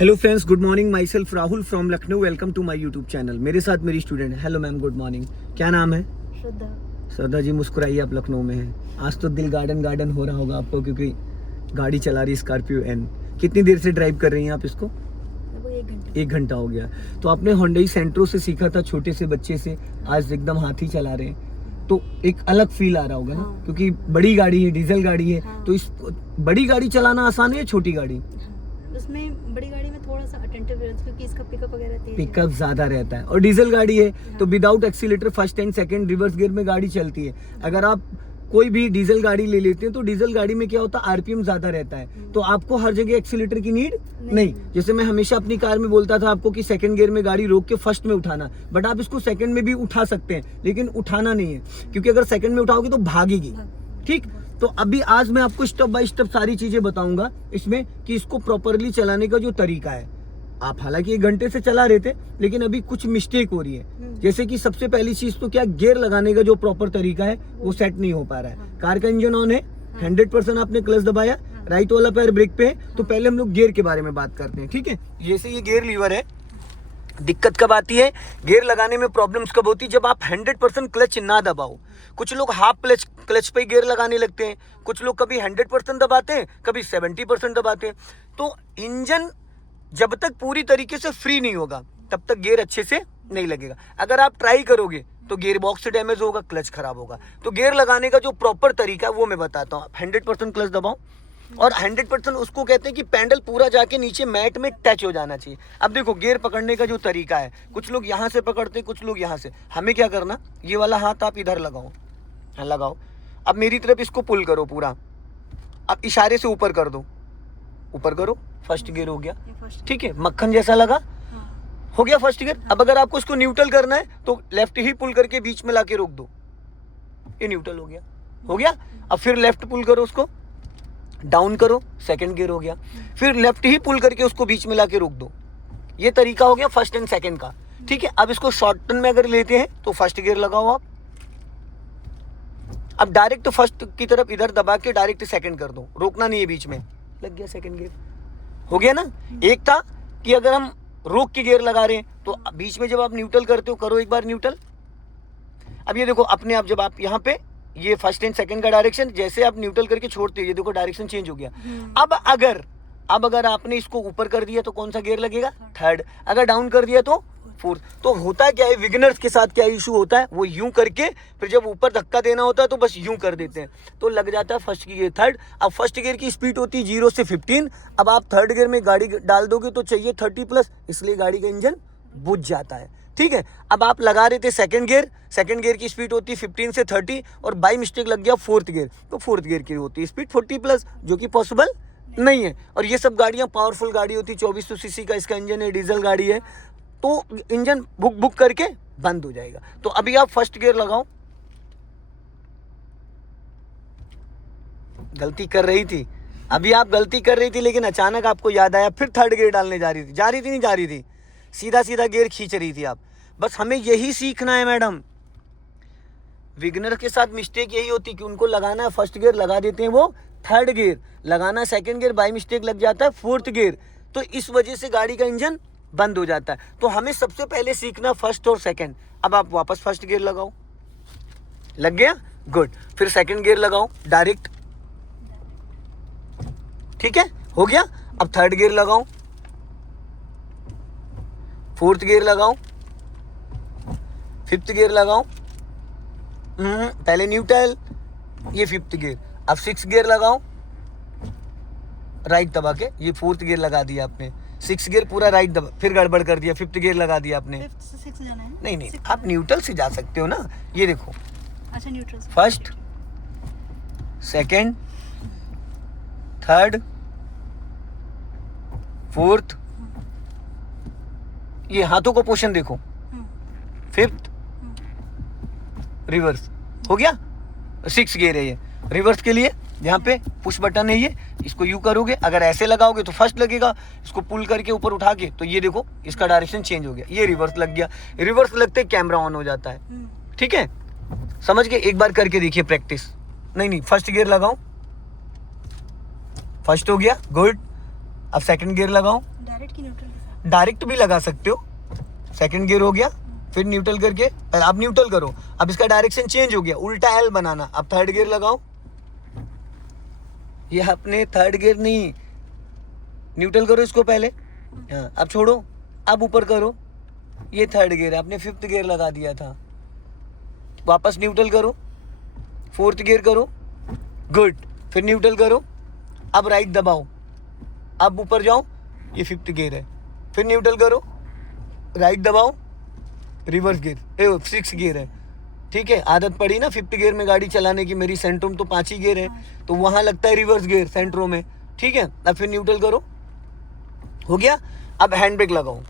Hello friends, good morning. Myself Rahul from Lucknow. Welcome to my YouTube channel. मेरे साथ मेरी student. Hello ma'am, good morning. क्या नाम है? श्रद्धा। श्रद्धा जी, मुस्कुराइए, आप लखनऊ में हैं। आज तो दिल गार्डन गार्डन हो रहा होगा आपको, क्योंकि गाड़ी चला रही स्कॉर्पियो एन। कितनी देर से ड्राइव कर रही हैं आप इसको? लगभग 1 घंटा। 1 घंटा हो गया। तो आपने होंडई सेंट्रो से सीखा था, छोटे से बच्चे से, आज एकदम हाथी चला रहे हैं, तो एक अलग फील आ रहा होगा ना? हाँ। क्योंकि बड़ी गाड़ी है, डीजल गाड़ी है। हाँ। तो इस बड़ी गाड़ी चलाना आसान है या छोटी गाड़ी? हाँ, उसमें बड़ी गाड़ी में थोड़ा सा अटेंटिव रहता है क्योंकि इसका पिकअप वगैरह तेज है। पिकअप ज्यादा रहता है, और डीजल गाड़ी है तो without accelerator first and second reverse gear में गाड़ी चलती है। अगर आप कोई भी डीजल गाड़ी ले लेते हैं तो डीजल गाड़ी में क्या होता है, आरपीएम ज्यादा रहता है, तो आपको हर जगह एक्सीलेटर की नीड नहीं। जैसे मैं हमेशा अपनी कार में बोलता था आपको कि सेकंड गियर में गाड़ी रोक के फर्स्ट में उठाना, बट आप इसको सेकंड में भी उठा सकते हैं, लेकिन उठाना नहीं है, क्योंकि अगर सेकंड में उठाओगे तो भागेगी। ठीक, तो अभी आज मैं आपको स्टेप बाय स्टेप सारी चीजें बताऊंगा इसमें, कि इसको प्रॉपरली चलाने का जो तरीका है। आप हालांकि 1 घंटे से चला रहे थे, लेकिन अभी कुछ मिस्टेक हो रही है। जैसे कि सबसे पहली चीज तो क्या, गियर लगाने का जो प्रॉपर तरीका है वो सेट नहीं हो पा रहा है। कार का इंजन ऑन है, 100% आपने क्लच दबाया, राइट वाला पैर ब्रेक पे है, तो पहले हम लोग गियर के बारे में बात करते हैं। ठीक है, जैसे ये गियर लीवर है, दिक्कत कब आती है, गियर लगाने में प्रॉब्लम्स कब होती है, जब आप 100% क्लच ना दबाओ। कुछ लोग हाफ क्लच पे गियर लगाने लगते हैं, कुछ लोग कभी 100% दबाते हैं, कभी 70% दबाते हैं। तो इंजन जब तक पूरी तरीके से फ्री नहीं होगा तब तक गियर अच्छे से नहीं लगेगा। अगर आप ट्राई करोगे तो गियर बॉक्स से डैमेज होगा, क्लच खराब होगा। तो गियर लगाने का जो प्रॉपर तरीका है वो मैं बताता हूँ। 100% क्लच दबाओ, और 100% उसको कहते हैं कि पैडल पूरा जाके नीचे मैट में टच हो जाना चाहिए। अब देखो, गियर पकड़ने का जो तरीका है, कुछ लोग यहाँ से पकड़ते हैं, कुछ लोग यहाँ से। हमें क्या करना, ये वाला हाथ आप इधर लगाओ, हाँ लगाओ। अब मेरी तरफ इसको पुल करो पूरा, अब इशारे से ऊपर कर दो, ऊपर करो, फर्स्ट गियर हो गया। ठीक है, मक्खन जैसा लगा, हो गया फर्स्ट गियर। अब अगर आपको इसको न्यूट्रल करना है तो लेफ्ट ही पुल करके बीच में लाके रोक दो, ये न्यूट्रल हो गया। हो गया, अब फिर लेफ्ट पुल करो, उसको डाउन करो, सेकंड गियर हो गया। फिर लेफ्ट ही पुल करके उसको बीच में लाके रोक दो। ये तरीका हो गया फर्स्ट एंड सेकंड का। ठीक है, अब इसको शॉर्ट टर्न में अगर लेते हैं तो फर्स्ट गियर लगाओ आप, अब डायरेक्ट फर्स्ट की तरफ इधर दबा के डायरेक्ट सेकंड कर दो, रोकना नहीं है बीच में, लग गया सेकंड गियर। हो गया ना? एक था कि अगर हम रोक के गियर लगा रहे हैं तो बीच में जब आप न्यूट्रल करते हो, करो एक बार न्यूट्रल। अब ये देखो, अपने आप जब आप यहाँ पे, ये फर्स्ट एंड सेकंड का डायरेक्शन, जैसे आप न्यूट्रल करके छोड़ते हो, ये देखो डायरेक्शन चेंज हो गया। अब अगर आपने इसको ऊपर कर दिया तो कौन सा गियर लगेगा? थर्ड। अगर डाउन कर दिया तो फोर्थ। तो होता क्या है, बिगिनर्स के साथ क्या इशू होता है, वो यूं करके फिर जब ऊपर धक्का देना होता है तो बस यूं कर देते हैं, तो लग जाता है फर्स्ट गियर थर्ड। अब फर्स्ट गियर की स्पीड होती है 0 से 15। अब आप थर्ड गियर में गाड़ी डाल दोगे तो चाहिए 30+, इसलिए गाड़ी का इंजन बुझ जाता है। ठीक है, अब आप लगा रहे थे सेकंड गियर की स्पीड होती है 15 से 30, और बाई मिस्टेक लग गया फोर्थ गियर, तो फोर्थ गियर की होती है स्पीड 40+, जो कि पॉसिबल नहीं है। और ये सब गाड़ियां पावरफुल गाड़ी होती है, 2400 सीसी का इसका इंजन है, डीजल गाड़ी है, तो इंजन बुक करके बंद हो जाएगा। तो अभी आप फर्स्ट गियर लगाओ। गलती कर रही थी, अभी आप गलती कर रही थी, लेकिन अचानक आपको याद आया, फिर थर्ड गियर डालने जा रही थी, सीधा गियर खींच रही थी आप। बस हमें यही सीखना है मैडम। बिगिनर के साथ मिस्टेक यही होती कि उनको लगाना है फर्स्ट गियर, लगा देते हैं वो थर्ड गियर, लगाना सेकंड गियर, बाई मिस्टेक लग जाता है फोर्थ गियर, तो इस वजह से गाड़ी का इंजन बंद हो जाता है। तो हमें सबसे पहले सीखना फर्स्ट और सेकंड। अब आप वापस फर्स्ट गियर लगाओ, लग गया, गुड। फिर सेकंड गियर लगाओ डायरेक्ट, ठीक है, हो गया। अब थर्ड गियर लगाओ, फोर्थ गियर लगाओ, फिफ्थ गियर लगाओ, पहले न्यूट्रल, ये फिफ्थ गियर। अब 6 गियर लगाओ, राइट दबा के, ये फोर्थ गियर लगा दिया आपने, 6 गियर पूरा राइट दबा, फिर गड़बड़ कर दिया, फिफ्थ गियर लगा दिया आपने। 5 से 6 जाना है? नहीं, आप न्यूट्रल से जा सकते हो ना। ये देखो, अच्छा न्यूट्रल से, फर्स्ट, सेकंड, थर्ड, फोर्थ, ये हाथों को पोजीशन देखो, फिफ्थ, रिवर्स, हो गया। 6 गियर है ये रिवर्स के लिए, यहाँ पे पुश बटन है ये, इसको यू करोगे, अगर ऐसे लगाओगे तो फर्स्ट लगेगा, इसको पुल करके ऊपर उठा के, तो ये देखो इसका डायरेक्शन चेंज हो गया, ये रिवर्स लग गया। रिवर्स लगते कैमरा ऑन हो जाता है। ठीक है, समझ गए? एक बार करके देखिए प्रैक्टिस। नहीं, फर्स्ट गियर लगाओ, फर्स्ट हो गया, गुड। अब सेकंड गियर लगाओ, डायरेक्ट कि न्यूट्रल के साथ? डायरेक्ट भी लगा सकते हो, सेकंड गियर हो गया, फिर न्यूट्रल करके आप न्यूट्रल करो, अब इसका डायरेक्शन चेंज हो गया, उल्टा एल बनाना, अब थर्ड गियर लगाओ, ये आपने थर्ड गियर नहीं, न्यूट्रल करो इसको पहले, हाँ अब छोड़ो, अब ऊपर करो, ये थर्ड गियर है, आपने फिफ्थ गियर लगा दिया था, वापस न्यूट्रल करो, फोर्थ गियर करो, गुड, फिर न्यूट्रल करो, अब राइट दबाओ, अब ऊपर जाओ, ये फिफ्थ गियर है, फिर न्यूट्रल करो, राइट दबाओ, रिवर्स गियर, सिक्स गियर है, ठीक है। आदत पड़ी ना फिफ्थ गियर में गाड़ी चलाने की, मेरी सेंट्रो में तो 5 ही गियर है, तो वहां लगता है रिवर्स गियर सेंट्रो में, ठीक है। अब फिर न्यूट्रल करो, हो गया, अब हैंड ब्रेक लगाओ,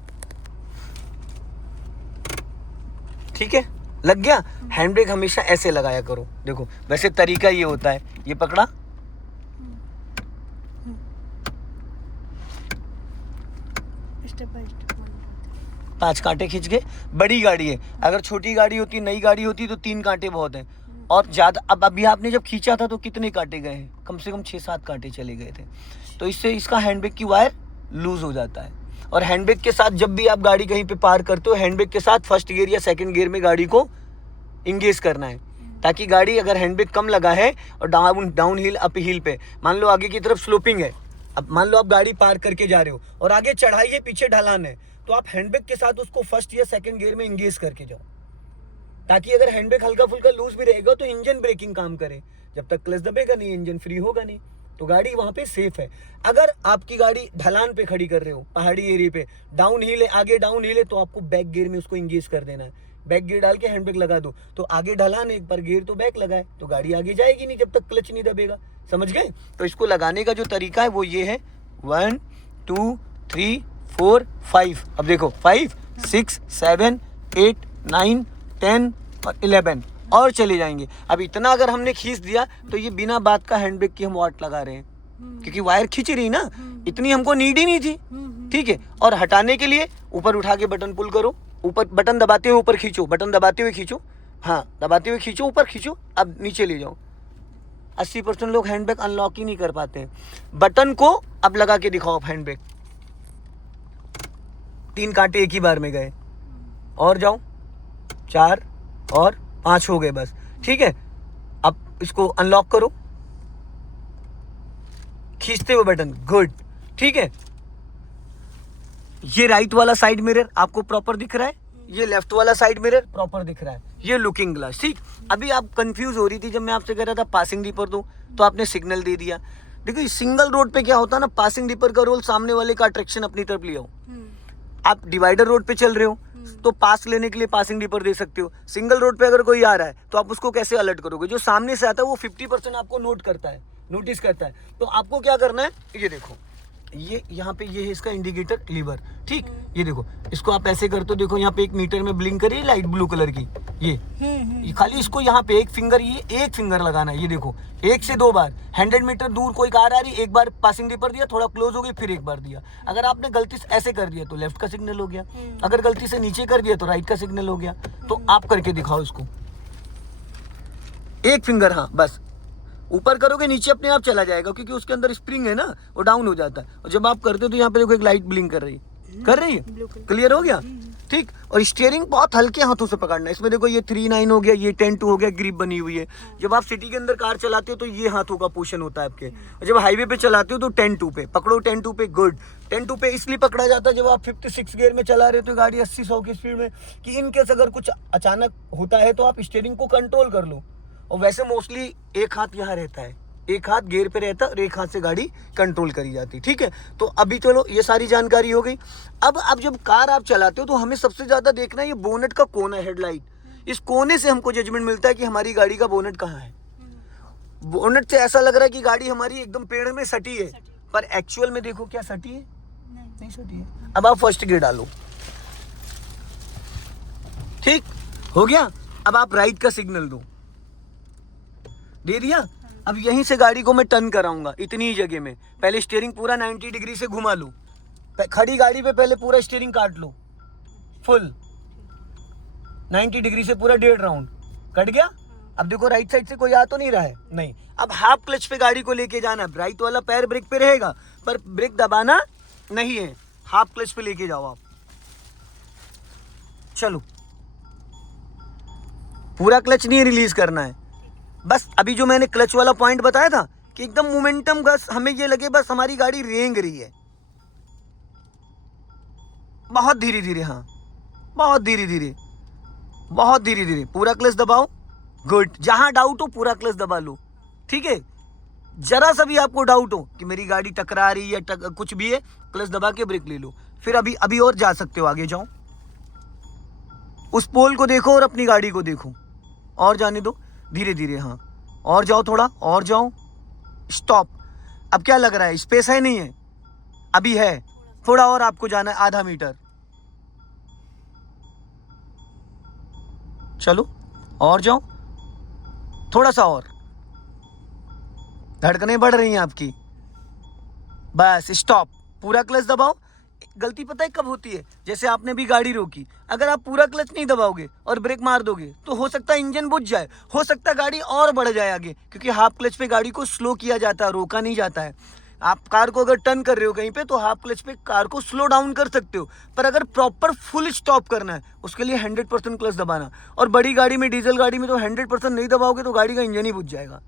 ठीक है, लग गया। हैंड ब्रेक हमेशा ऐसे लगाया करो, देखो वैसे तरीका ये होता है, ये पकड़ा, स्टेप बाय स्टेप 5 कांटे खींच के, बड़ी गाड़ी है, अगर छोटी गाड़ी होती, नई गाड़ी होती तो 3 कांटे बहुत हैं, और ज़्यादा, अब अभी आपने जब खींचा था तो कितने कांटे गए हैं, कम से कम 6-7 कांटे चले गए थे, तो इससे इसका हैंड ब्रेक की वायर लूज हो जाता है। और हैंड ब्रेक के साथ जब भी आप गाड़ी कहीं पे पार करते हो, हैंड ब्रेक के साथ फर्स्ट गियर या सेकंड गियर में गाड़ी को इंगेज करना है, ताकि गाड़ी अगर हैंड ब्रेक कम लगा है और डाउन हिल अप हिल पे, मान लो आगे की तरफ स्लोपिंग है, अब मान लो आप गाड़ी पार करके जा रहे हो और आगे चढ़ाई है, पीछे ढलान है, तो आप हैंड ब्रेक के साथ उसको फर्स्ट या सेकंड गियर में इंगेज करके जाओ, ताकि अगर हैंड ब्रेक हल्का फुल्का लूज भी रहेगा तो इंजन ब्रेकिंग काम करे, जब तक क्लच दबेगा नहीं इंजन फ्री होगा नहीं, तो गाड़ी वहां पे सेफ है। अगर आपकी गाड़ी ढलान पे खड़ी कर रहे हो, पहाड़ी एरिया पे, डाउन हिल है, आगे डाउन हिल है, तो आपको बैक गियर में उसको इंगेज कर देना है, बैक गियर डाल के हैंड ब्रेक लगा दो, तो आगे ढलान है, एक बार गियर तो बैक लगाए, तो गाड़ी आगे जाएगी नहीं जब तक क्लच नहीं दबेगा, समझ गए। तो इसको लगाने का जो तरीका है वो ये है, 1 2 3 4 5, अब देखो 5 6 7 8 9 10 और 11 और चले जाएंगे। अब इतना अगर हमने खींच दिया तो ये बिना बात का हैंड ब्रेक की हम वाट लगा रहे हैं, क्योंकि वायर खींच रही ना, इतनी हमको नीड ही नहीं थी, ठीक है। और हटाने के लिए ऊपर उठा के बटन पुल करो, ऊपर बटन दबाते हुए ऊपर खींचो, बटन दबाते हुए खींचो, हाँ दबाते हुए खींचो, ऊपर खींचो, अब नीचे ले जाओ। 80% लोग हैंड ब्रेक अनलॉक ही नहीं कर पाते हैं। बटन को अब लगा के दिखाओ आप हैंड ब्रेक, 3 कांटे एक ही बार में गए, और जाओ 4 और 5 हो गए बस, ठीक है। अब इसको अनलॉक करो, खींचते हुए बटन, गुड, ठीक है। ये राइट वाला साइड मिरर आपको प्रॉपर दिख रहा है, ये लेफ्ट वाला साइड मिरर प्रॉपर दिख रहा है, ये लुकिंग ग्लास, ठीक। अभी आप कंफ्यूज हो रही थी जब मैं आपसे कह रहा था पासिंग डिपर दो, तो आपने सिग्नल दे दिया। देखो सिंगल रोड पे क्या होता है ना, पासिंग डिपर का रोल सामने वाले का अट्रैक्शन अपनी तरफ ले आओ। आप डिवाइडर रोड पे चल रहे हो तो पास लेने के लिए पासिंग डिपर दे सकते हो। सिंगल रोड पे अगर कोई आ रहा है तो आप उसको कैसे अलर्ट करोगे, जो सामने से आता है वो 50% आपको नोट करता है, नोटिस करता है, तो आपको क्या करना है, ये देखो, ये यहाँ पे ये है इसका इंडिकेटर लीवर, ठीक, ये देखो, इसको आप ऐसे करते हो, देखो यहाँ पे एक मीटर में ब्लिंक करिए लाइट ब्लू कलर की, ये खाली इसको यहाँ पे एक फिंगर लगाना है, ये देखो 1 से 2 बार, 100 मीटर दूर कोई कार आ रही, एक बार पासिंग डिपर दिया, थोड़ा क्लोज हो गई, फिर एक बार दिया। अगर आपने गलती से ऐसे कर दिया तो लेफ्ट का सिग्नल हो गया, अगर गलती से नीचे कर दिया तो राइट का सिग्नल हो गया। तो आप करके दिखाओ इसको, एक फिंगर, हाँ बस, ऊपर करोगे नीचे अपने आप चला जाएगा, क्योंकि उसके अंदर स्प्रिंग है ना, वो डाउन हो जाता है। और जब आप करते हो तो यहाँ पे देखो एक लाइट ब्लिंक कर रही है, क्लियर हो गया, ठीक। और स्टीयरिंग बहुत हल्के हाथों से पकड़ना है, इसमें देखो ये 3-9 हो गया, ये 10-2 हो गया, ग्रिप बनी हुई है। जब आप सिटी के अंदर कार चलाते हो तो ये हाथों का पोर्शन होता है आपके, और जब हाईवे पे चलाते हो तो 10-2 पे पकड़ो, 10-2 पे, गुड। 10-2 पे इसलिए पकड़ा जाता है जब आप 5th-6th गियर में चला रहे हो तो गाड़ी 80-100 की स्पीड में, कि इनकेस अगर कुछ अचानक होता है तो आप स्टीयरिंग को कंट्रोल कर लो। और वैसे मोस्टली एक हाथ यहाँ रहता है, एक हाथ गियर पे रहता है और एक हाथ से गाड़ी कंट्रोल करी जाती, ठीक है। तो अभी चलो ये सारी जानकारी हो गई। अब जब कार आप चलाते हो तो हमें सबसे ज्यादा देखना है ये बोनेट का कोना, हेडलाइट, इस कोने से हमको जजमेंट मिलता है कि हमारी गाड़ी का बोनेट कहाँ है। बोनेट से ऐसा लग रहा है कि गाड़ी हमारी एकदम पेड़ में सटी है, पर एक्चुअल में देखो क्या सटी है, नहीं सटी है। अब आप फर्स्ट गियर डालो, ठीक हो गया। अब आप राइट का सिग्नल दे दिया। अब यहीं से गाड़ी को मैं टर्न कराऊंगा, इतनी ही जगह में पहले स्टीयरिंग पूरा 90 डिग्री से घुमा लो, खड़ी गाड़ी पे पहले पूरा स्टीयरिंग काट लो, फुल 90 डिग्री से पूरा 1.5 राउंड कट गया। अब देखो राइट साइड से कोई आ तो नहीं रहा है, नहीं। अब हाफ क्लच पे गाड़ी को लेके जाना, राइट वाला पैर ब्रेक पे रहेगा पर ब्रेक दबाना नहीं है, हाफ क्लच पे लेके जाओ आप। चलो, पूरा क्लच नहीं रिलीज करना है, बस अभी जो मैंने क्लच वाला पॉइंट बताया था कि एकदम मोमेंटम, बस हमें ये लगे बस हमारी गाड़ी रेंग रही है, बहुत धीरे धीरे, हाँ बहुत धीरे धीरे, बहुत धीरे धीरे, पूरा क्लच दबाओ। गुड, जहां डाउट हो पूरा क्लच दबा लो, ठीक है। जरा सा भी आपको डाउट हो कि मेरी गाड़ी टकरा रही है कुछ भी है, क्लच दबा के ब्रेक ले लो। फिर अभी और जा सकते हो, आगे जाओ, उस पोल को देखो और अपनी गाड़ी को देखो, और जाने दो धीरे धीरे, हाँ और जाओ, थोड़ा और जाओ, स्टॉप। अब क्या लग रहा है, स्पेस है नहीं है? अभी है, थोड़ा और आपको जाना है, आधा मीटर। चलो और जाओ, थोड़ा सा और, धड़कनें बढ़ रही हैं आपकी, बस स्टॉप, पूरा क्लच दबाओ। गलती पता है कब होती है, जैसे आपने भी गाड़ी रोकी, अगर आप पूरा क्लच नहीं दबाओगे और ब्रेक मार दोगे तो हो सकता है इंजन बुझ जाए, हो सकता है गाड़ी और बढ़ जाए आगे, क्योंकि हाफ क्लच पे गाड़ी को स्लो किया जाता है, रोका नहीं जाता है। आप कार को अगर टर्न कर रहे हो कहीं पे तो हाफ क्लच पे कार को स्लो डाउन कर सकते हो, पर अगर प्रॉपर फुल स्टॉप करना है उसके लिए 100% क्लच दबाना। और बड़ी गाड़ी में, डीजल गाड़ी में तो 100% नहीं दबाओगे तो गाड़ी का इंजन ही बुझ जाएगा,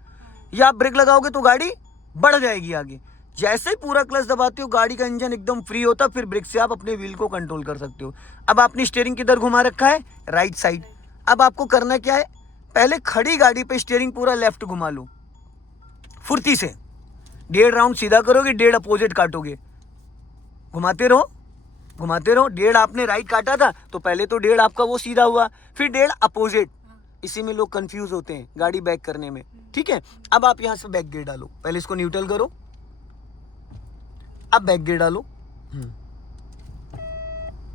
या आप ब्रेक लगाओगे तो गाड़ी बढ़ जाएगी आगे। जैसे ही पूरा क्लच दबाते हो गाड़ी का इंजन एकदम फ्री होता है, फिर ब्रेक से आप अपने व्हील को कंट्रोल कर सकते हो। अब आपने स्टीयरिंग किधर घुमा रखा है, राइट साइड। अब आपको करना क्या है, पहले खड़ी गाड़ी पे स्टीयरिंग पूरा लेफ्ट घुमा लो, फुर्ती से 1.5 राउंड सीधा करोगे, 1.5 अपोजिट काटोगे, घुमाते रहो घुमाते रहो। 1.5 आपने राइट काटा था तो पहले तो 1.5 आपका वो सीधा हुआ, फिर 1.5 अपोजिट। इसी में लोग कंफ्यूज होते हैं गाड़ी बैक करने में, ठीक है। अब आप यहाँ से बैक गियर डालो, पहले इसको न्यूट्रल करो, अब बैक गियर डालो,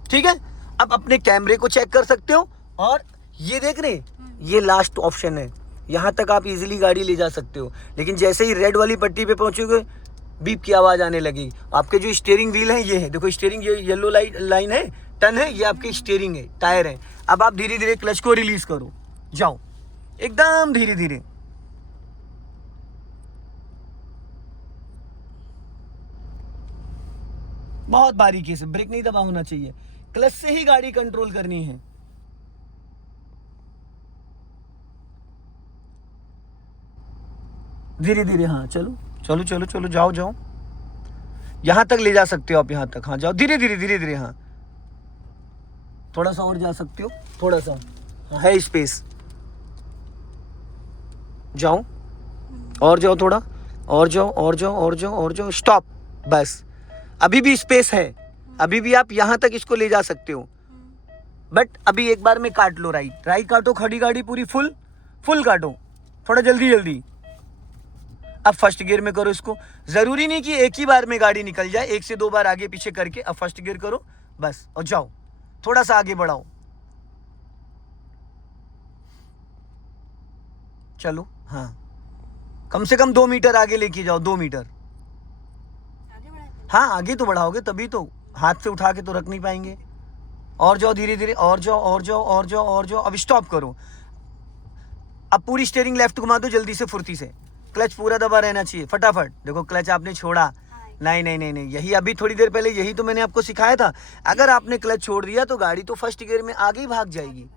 ठीक है। अब अपने कैमरे को चेक कर सकते हो, और ये देख रहे हैं, ये लास्ट ऑप्शन है, यहां तक आप इजीली गाड़ी ले जा सकते हो। लेकिन जैसे ही रेड वाली पट्टी पे पहुंचोगे बीप की आवाज आने लगेगी। आपके जो स्टीयरिंग व्हील है ये है, देखो स्टीयरिंग, ये येलो लाइन है, टर्न है, ये आपकी स्टीयरिंग है, टायर है। अब आप धीरे धीरे क्लच को रिलीज करो, जाओ एकदम धीरे धीरे, बहुत बारीकी से, ब्रेक नहीं दबा होना चाहिए, क्लच से ही गाड़ी कंट्रोल करनी है। धीरे धीरे, हाँ चलो चलो चलो चलो, जाओ जाओ, यहां तक ले जा सकते हो आप, यहां तक, हाँ जाओ धीरे धीरे धीरे धीरे, हाँ थोड़ा सा और जा सकते हो, थोड़ा सा, हाँ, है स्पेस, जाओ और जाओ, थोड़ा और जाओ और जाओ और जाओ और जाओ, स्टॉप, बस। अभी भी स्पेस है, अभी भी आप यहां तक इसको ले जा सकते हो, बट अभी एक बार में काट लो, राइट राइट काटो, खड़ी गाड़ी पूरी फुल काटो, थोड़ा जल्दी जल्दी। अब फर्स्ट गियर में करो इसको, जरूरी नहीं कि एक ही बार में गाड़ी निकल जाए, 1 से 2 बार आगे पीछे करके अब फर्स्ट गियर करो बस, और जाओ, थोड़ा सा आगे बढ़ाओ, चलो, हाँ कम से कम 2 मीटर आगे लेके जाओ, 2 मीटर, हाँ आगे तो बढ़ाओगे तभी तो, हाथ से उठा के तो रख नहीं पाएंगे। और जाओ धीरे धीरे, और जाओ और जाओ और जाओ और जाओ, अब स्टॉप करो। अब पूरी स्टीयरिंग लेफ्ट घुमा दो जल्दी से, फुर्ती से, क्लच पूरा दबा रहना चाहिए, फटाफट। देखो क्लच आपने छोड़ा, नहीं नहीं नहीं नहीं, यही अभी थोड़ी देर पहले यही तो मैंने आपको सिखाया था। अगर आपने क्लच छोड़ दिया तो गाड़ी तो फर्स्ट गियर में आगे ही भाग जाएगी,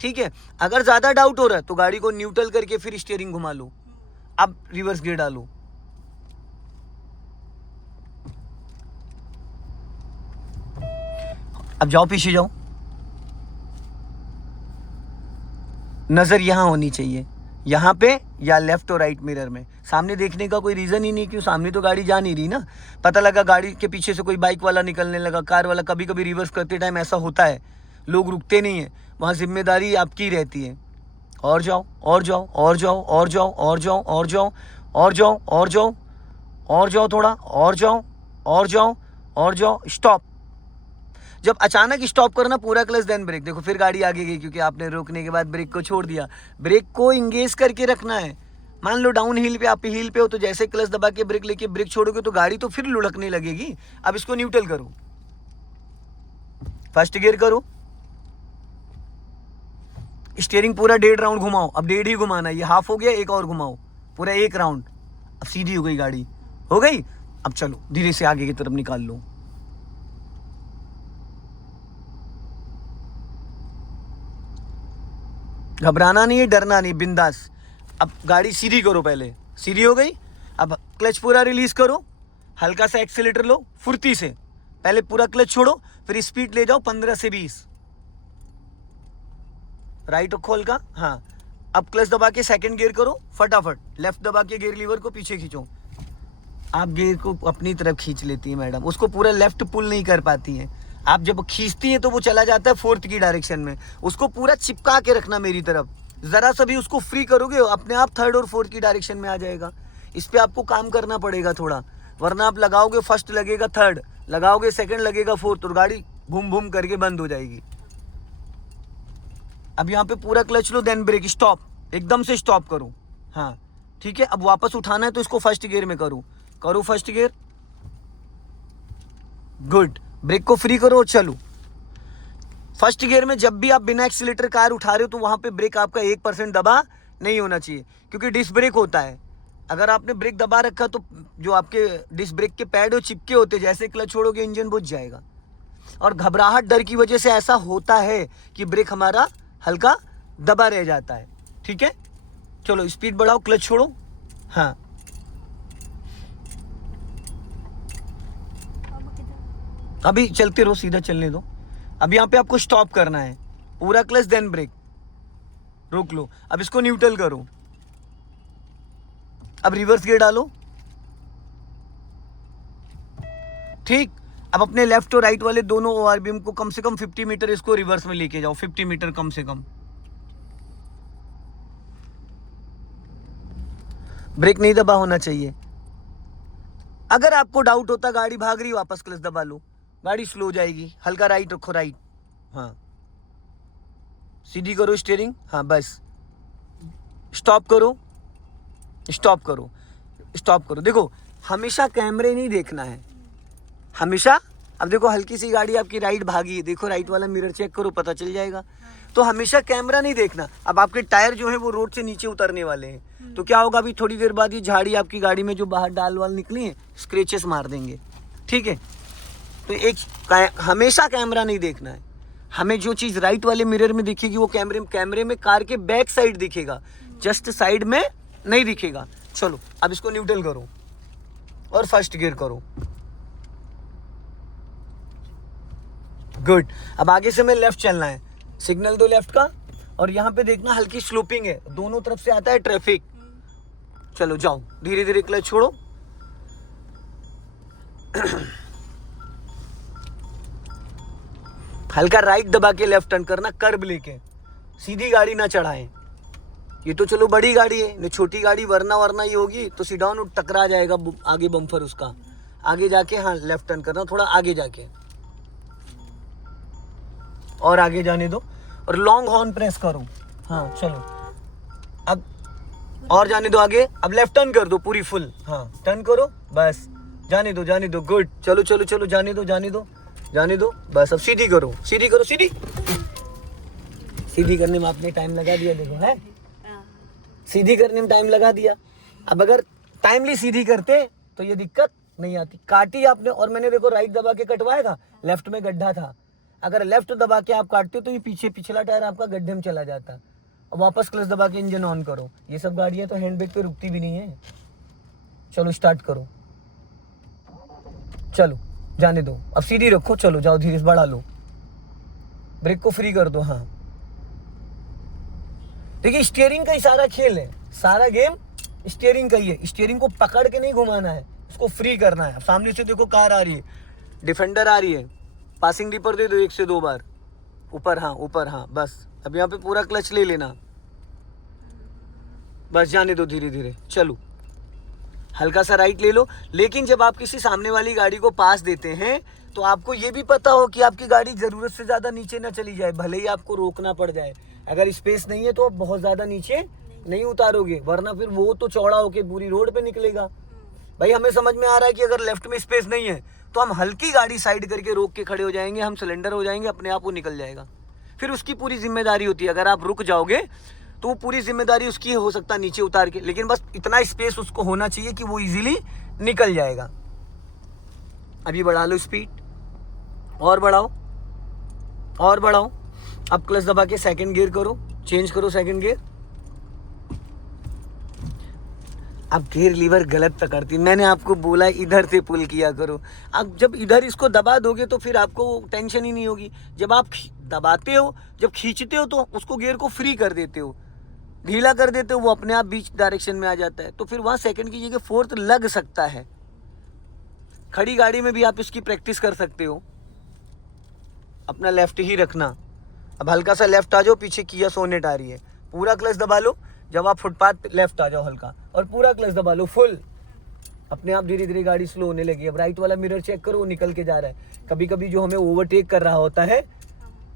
ठीक है। अगर ज्यादा डाउट हो रहा है तो गाड़ी को न्यूट्रल करके फिर स्टीयरिंग घुमा लो, अब रिवर्स गियर डालो, अब जाओ पीछे जाओ, नजर यहां होनी चाहिए, यहाँ पे या लेफ्ट और राइट मिरर में। सामने देखने का कोई रीजन ही नहीं, क्यों, सामने तो गाड़ी जा नहीं रही ना। पता लगा गाड़ी के पीछे से कोई बाइक वाला निकलने लगा, कार वाला, कभी कभी रिवर्स करते टाइम ऐसा होता है, लोग रुकते नहीं है, वहाँ जिम्मेदारी आपकी रहती है। और जाओ और जाओ और जाओ और जाओ और जाओ और जाओ और जाओ और जाओ और जाओ, थोड़ा और जाओ और जाओ और जाओ, स्टॉप। जब अचानक स्टॉप करना, पूरा क्लच देन ब्रेक, देखो फिर गाड़ी आगे गई क्योंकि आपने रोकने के बाद ब्रेक को छोड़ दिया। ब्रेक को इंगेज करके रखना है। मान लो डाउन हिल पे, आप हिल पे हो तो जैसे क्लच दबा के ब्रेक लेके ब्रेक छोड़ोगे तो गाड़ी तो फिर लुढ़कने लगेगी। अब इसको न्यूट्रल करो, फर्स्ट गियर करो, स्टीयरिंग पूरा 1.5 राउंड घुमाओ, अब 1.5 ही घुमाना, ये हाफ हो गया, एक और घुमाओ, पूरा 1 राउंड, अब सीधी हो गई गाड़ी, हो गई। अब चलो धीरे से आगे की तरफ निकाल लो, घबराना नहीं है, डरना नहीं, बिंदास। अब गाड़ी सीधी करो, पहले सीधी हो गई। अब क्लच पूरा रिलीज करो, हल्का सा एक्सीलेटर लो फुर्ती से, पहले पूरा क्लच छोड़ो, फिर स्पीड ले जाओ 15 से 20। राइट रखो हल्का, हाँ। अब क्लच दबा के सेकंड गियर करो फटाफट, लेफ्ट दबा के गियर लीवर को पीछे खींचो। आप गियर को अपनी तरफ खींच लेती है मैडम, उसको पूरा लेफ्ट पुल नहीं कर पाती हैं। आप जब खींचती हैं तो वो चला जाता है फोर्थ की डायरेक्शन में, उसको पूरा चिपका के रखना मेरी तरफ। जरा सा भी उसको फ्री करोगे अपने आप थर्ड और फोर्थ की डायरेक्शन में आ जाएगा। इस पे आपको काम करना पड़ेगा थोड़ा, वरना आप लगाओगे फर्स्ट लगेगा थर्ड, लगाओगे सेकंड लगेगा फोर्थ, और गाड़ी भूम भूम करके बंद हो जाएगी। अब यहाँ पे पूरा क्लच लो, देन ब्रेक, स्टॉप, एकदम से स्टॉप करो, हाँ ठीक है। अब वापस उठाना है तो इसको फर्स्ट गियर में करो फर्स्ट गियर, गुड। ब्रेक को फ्री करो और चलो। फर्स्ट गियर में जब भी आप बिना एक्सीलेटर कार उठा रहे हो तो वहां पे ब्रेक आपका 1% दबा नहीं होना चाहिए, क्योंकि डिस्क ब्रेक होता है। अगर आपने ब्रेक दबा रखा तो जो आपके डिस्क ब्रेक के पैड हो चिपके होते, जैसे क्लच छोड़ोगे इंजन बुझ जाएगा। और घबराहट डर की वजह से ऐसा होता है कि ब्रेक हमारा हल्का दबा रह जाता है, ठीक है। चलो स्पीड बढ़ाओ, क्लच छोड़ो, हाँ। अभी चलते रहो, सीधा चलने दो। अब यहाँ पे आपको स्टॉप करना है, पूरा क्लच देन ब्रेक, रोक लो। अब इसको न्यूट्रल करो, अब रिवर्स गियर डालो, ठीक। अब अपने लेफ्ट और राइट वाले दोनों ओआरबीएम को कम से कम 50 मीटर इसको रिवर्स में लेके जाओ, 50 मीटर कम से कम। ब्रेक नहीं दबा होना चाहिए। अगर आपको डाउट होता गाड़ी भाग रही, वापस क्लच दबा लो, गाड़ी स्लो हो जाएगी। हल्का राइट रखो, राइट, हाँ। सीधी करो स्टीयरिंग, हाँ बस। स्टॉप करो, स्टॉप करो, स्टॉप करो। देखो हमेशा कैमरे नहीं देखना है, हमेशा। अब देखो हल्की सी गाड़ी आपकी राइट भागी है, देखो राइट वाला मिरर चेक करो, पता चल जाएगा। तो हमेशा कैमरा नहीं देखना। अब आपके टायर जो है वो रोड से नीचे उतरने वाले हैं, तो क्या होगा, अभी थोड़ी देर बाद ये झाड़ी आपकी गाड़ी में जो बाहर डाल वाल निकली है स्क्रेचेस मार देंगे, ठीक है। तो एक हमेशा कैमरा नहीं देखना है। हमें जो चीज़ राइट वाले मिरर में दिखेगी वो कैमरे में कार के बैक साइड दिखेगा, जस्ट साइड में नहीं दिखेगा। चलो अब इसको न्यूट्रल करो और फर्स्ट गियर करो, गुड। अब आगे से मैं लेफ्ट चलना है, सिग्नल दो लेफ्ट का, और यहाँ पे देखना हल्की स्लोपिंग है, दोनों तरफ से आता है ट्रैफिक। चलो जाओ, धीरे धीरे क्लच छोड़ो, हल्का राइट दबा के लेफ्ट टर्न करना, कर्ब लेके, सीधी गाड़ी ना चढ़ाएं। ये तो चलो बड़ी गाड़ी है, नहीं छोटी गाड़ी वरना ये होगी तो सीडाउन टकरा जाएगा आगे बम्फर उसका। आगे जाके हाँ लेफ्ट टर्न करना, थोड़ा आगे जाके, और आगे जाने दो, और लॉन्ग हॉर्न प्रेस करो, हाँ चलो। अब और जाने दो आगे, अब लेफ्ट टर्न कर दो पूरी फुल, हाँ टर्न करो, बस जाने दो, गुड। चलो चलो चलो, जाने दो, बस। अब सीधी करो, सीधी करो, सीधी करने में आपने टाइम लगा दिया, देखो है, सीधी करने में टाइम लगा दिया। अब अगर टाइमली सीधी करते तो ये दिक्कत नहीं आती। काटी आपने, और मैंने देखो राइट दबा के कटवाया था, लेफ्ट में गड्ढा था। अगर लेफ्ट दबा के आप काटते हो तो ये पिछला टायर आपका गड्ढे में चला जाता। और वापस क्लच दबा के इंजन ऑन करो। ये सब गाड़ियां तो हैंड ब्रेक पे रुकती भी नहीं है। चलो स्टार्ट करो, चलो जाने दो, अब सीधी रखो, चलो जाओ, धीरे से बढ़ा लो, ब्रेक को फ्री कर दो, हाँ। देखिए स्टीयरिंग का ही सारा खेल है, सारा गेम स्टीयरिंग का ही है। स्टीयरिंग को पकड़ के नहीं घुमाना है, उसको फ्री करना है। सामने से देखो कार आ रही है, डिफेंडर आ रही है, पासिंग डिपर दे दो 1 से 2 बार, ऊपर हाँ, बस। अब यहाँ पे पूरा क्लच ले लेना, बस जाने दो धीरे धीरे, चलो। हल्का सा राइट ले लो। लेकिन जब आप किसी सामने वाली गाड़ी को पास देते हैं तो आपको ये भी पता हो कि आपकी गाड़ी ज़रूरत से ज़्यादा नीचे ना चली जाए, भले ही आपको रोकना पड़ जाए। अगर स्पेस नहीं है तो आप बहुत ज़्यादा नीचे नहीं उतारोगे, वरना फिर वो तो चौड़ा होके पूरी रोड पे निकलेगा। भाई हमें समझ में आ रहा है कि अगर लेफ्ट में स्पेस नहीं है तो हम हल्की गाड़ी साइड करके रोक के खड़े हो जाएंगे, हम सिलेंडर हो जाएंगे, अपने आप वो निकल जाएगा। फिर उसकी पूरी जिम्मेदारी होती है, अगर आप रुक जाओगे तो वो पूरी जिम्मेदारी उसकी हो सकता है नीचे उतार के, लेकिन बस इतना स्पेस उसको होना चाहिए कि वो इजीली निकल जाएगा। अभी बढ़ा लो स्पीड, और बढ़ाओ। अब क्लच दबा के सेकंड गियर करो, चेंज करो सेकंड गियर। आप गियर लीवर गलत पकड़ती, मैंने आपको बोला इधर से पुल किया करो। आप जब इधर इसको दबा दोगे तो फिर आपको टेंशन ही नहीं होगी। जब आप दबाते हो, जब खींचते हो तो उसको गियर को फ्री कर देते हो, ढीला कर देते हो, वो अपने आप बीच डायरेक्शन में आ जाता है। तो फिर वहाँ सेकंड की जगह फोर्थ लग सकता है। खड़ी गाड़ी में भी आप इसकी प्रैक्टिस कर सकते हो। अपना लेफ्ट ही रखना। अब हल्का सा लेफ्ट आ जाओ, पीछे किया सोनेट आ रही है, पूरा क्लच दबा लो। जब आप फुटपाथ पे लेफ्ट आ जाओ हल्का, और पूरा क्लच दबा लो फुल। अपने आप धीरे धीरे गाड़ी स्लो होने लगी। अब राइट वाला मिरर चेक करो, वो निकल के जा रहा है। कभी कभी जो हमें ओवरटेक कर रहा होता है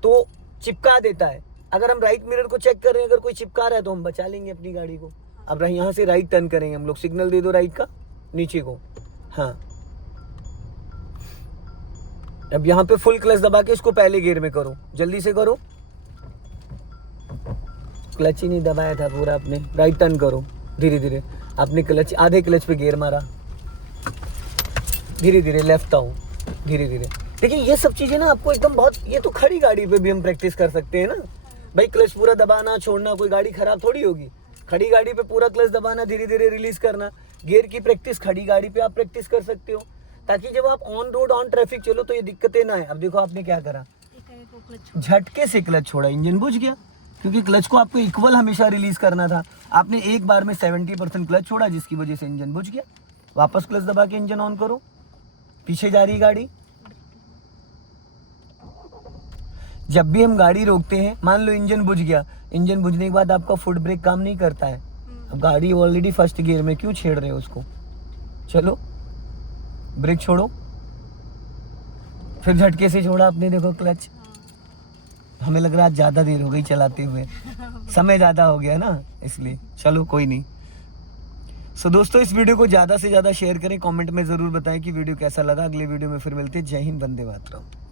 तो चिपका देता है। अगर हम राइट मिरर को चेक कर रहे हैं, अगर कोई चिपका रहा है तो हम बचा लेंगे अपनी गाड़ी को। अब यहाँ से राइट टर्न करेंगे हम लोग, सिग्नल दे दो राइट का नीचे को। हाँ, अब यहाँ पे फुल क्लच दबा के इसको पहले गियर में करो, जल्दी से करो। क्लच ही नहीं दबाया था पूरा आपने। राइट टर्न करो धीरे धीरे। आपने क्लच, आधे क्लच पे गियर मारा, धीरे धीरे लेफ्ट आओ, धीरे धीरे। देखिए ये सब चीजें ना आपको एकदम बहुत, ये तो खड़ी गाड़ी पे भी हम प्रैक्टिस कर सकते हैं ना भाई। क्लच पूरा दबाना छोड़ना, कोई गाड़ी खराब थोड़ी होगी। खड़ी गाड़ी पे पूरा क्लच दबाना, धीरे धीरे रिलीज करना। गियर की प्रैक्टिस खड़ी गाड़ी पे आप प्रैक्टिस कर सकते हो, ताकि जब आप ऑन रोड ऑन ट्रैफिक चलो तो ये दिक्कतें ना है। अब देखो आपने क्या करा, झटके से क्लच छोड़ा, इंजन बुझ गया। क्योंकि क्लच को आपको इक्वल हमेशा रिलीज करना था, आपने एक बार में 70% क्लच छोड़ा, जिसकी वजह से इंजन बुझ गया। वापस क्लच दबा के इंजन ऑन करो, पीछे जा रही गाड़ी। जब भी हम गाड़ी रोकते हैं, मान लो इंजन बुझ गया, इंजन बुझने के बाद आपका फुट ब्रेक काम नहीं करता है। अब गाड़ी ऑलरेडी फर्स्ट गियर में, क्यों छेड़ रहे हो उसको। चलो ब्रेक छोड़ो, फिर झटके से छोड़ा आपने, देखो क्लच। हमें लग रहा है ज़्यादा देर हो गई चलाते हुए, समय ज़्यादा हो गया ना इसलिए। चलो कोई नहीं। सो दोस्तों, इस वीडियो को ज़्यादा से ज़्यादा शेयर करें, कमेंट में ज़रूर बताएं कि वीडियो कैसा लगा। अगले वीडियो में फिर मिलते हैं। जय हिंद, वंदे मातरम।